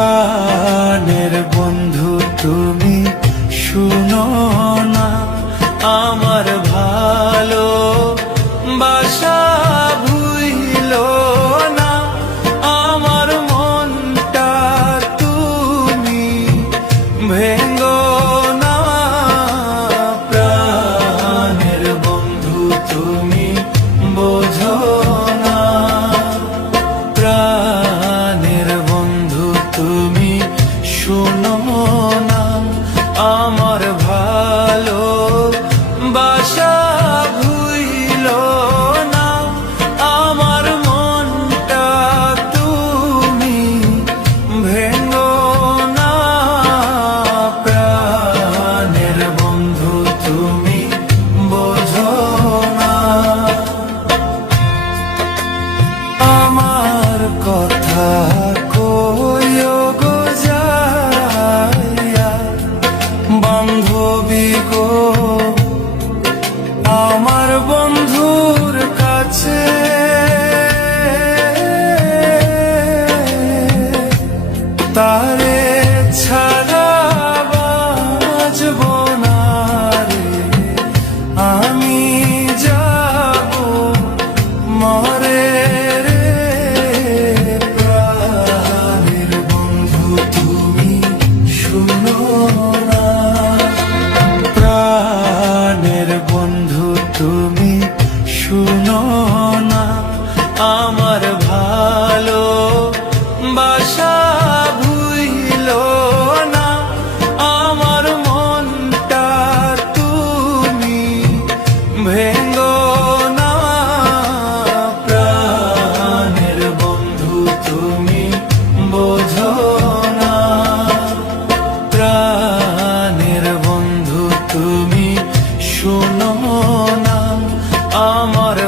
প্রাণের বন্ধু তুমি শুনো না আমার ভালো বাসা ভুইলো না আমার মনটা তুমি ভেঙ্গো না প্রাণের বন্ধু তুমি বোঝো না প্রাণের বন্ধু তুমি শুনো না আমার ভালো বাসা ভুইলো না আমার মনটা তুমি ভেঙ্গো না প্রাণের বন্ধু তুমি বোঝো না আমার কথা কইও গো যাইয়া বান্ধবী গো আমার বন্ধুর কাছে তারে ছাড়া বাঁচব না রে আমি যাব মরে রে প্রাণের বন্ধু তুমি শুনো না প্রাণের বন্ধু তুমি শুনো না আমার ভালো বাসা ভুইলো না আমার মনটা তুমি ভেঙ্গো না প্রাণের বন্ধু তুমি বোঝো না প্রাণের বন্ধু তুমি শুনো না আমার